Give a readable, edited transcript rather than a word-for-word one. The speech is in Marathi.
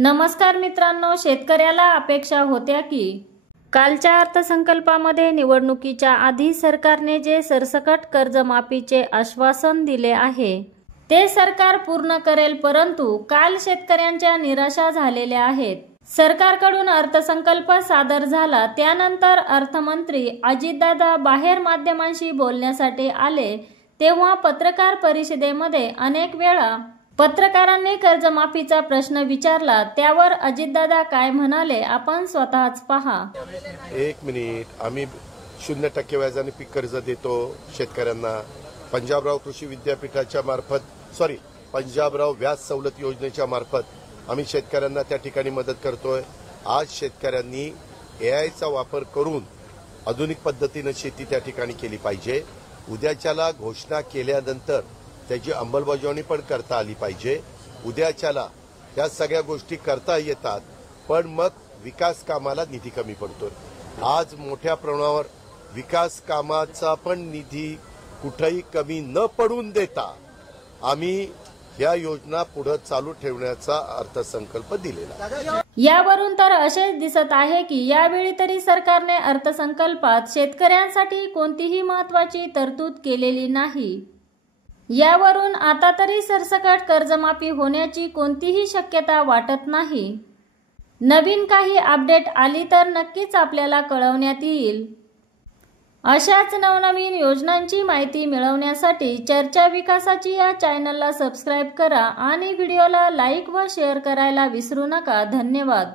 नमस्कार मित्रांनो, शेतकऱ्याला अपेक्षा होत्या की कालच्या अर्थसंकल्पामध्ये निवडणुकीच्या आधी सरकारने जे सरसकट कर्जमाफीचे आश्वासन दिले आहे ते सरकार पूर्ण करेल, परंतु काल शेतकऱ्यांच्या निराशा झालेल्या आहेत। सरकारकडून अर्थसंकल्प सादर झाला त्यानंतर अर्थमंत्री अजितदादा बाहेर माध्यमांशी बोलण्यासाठी आले तेव्हा पत्रकार परिषदेमध्ये अनेक वेळा पत्रकारांनी कर्जमाफीचा प्रश्न विचारला, त्यावर अजितदादा काय म्हणाले आपण स्वतःच पहा। एक मिनिट, आम्ही 0% व्याजाने पीक कर्ज देतो शेतकऱ्यांना। पंजाबराव कृषी विद्यापीठाच्या मार्फत पंजाबराव व्याज सवलत योजनेच्या मार्फत आम्ही शेतकऱ्यांना त्या ठिकाणी मदत करतोय। आज शेतकऱ्यांनी एआयचा वापर करून आधुनिक पद्धतीने शेती त्या ठिकाणी केली पाहिजे। उद्याच्याला घोषणा केल्यानंतर त्याची अंमलबजावणी पण करता आली पाहिजे। उद्याच्याला या सगळ्या गोष्टी करता येतात, पण मग विकास कामाला निधी कमी पडतो। आज मोठ्या प्रमाणावर विकास कामाचा पण निधी कुठेही कमी न पडून देता आम्ही या योजना पुढे चालू ठेवण्याचा अर्थसंकल्प दिलेला। यावरून तर असेच दिसत आहे की यावेळी तरी सरकारने अर्थसंकल्पात शेतकऱ्यांसाठी कोणतीही महत्त्वाची तरतूद केलेली नाही। यावरून आता तरी सरसकट कर्जमाफी होण्याची कोणतीही शक्यता वाटत नाही। नवीन काही अपडेट आली तर नक्कीच आपल्याला कळवण्यात येईल। अशाच नवनवीन योजनांची माहिती मिळवण्यासाठी चर्चा विकासाची या चॅनलला सबस्क्राइब करा आणि व्हिडिओला लाईक व शेअर करायला विसरू नका। धन्यवाद।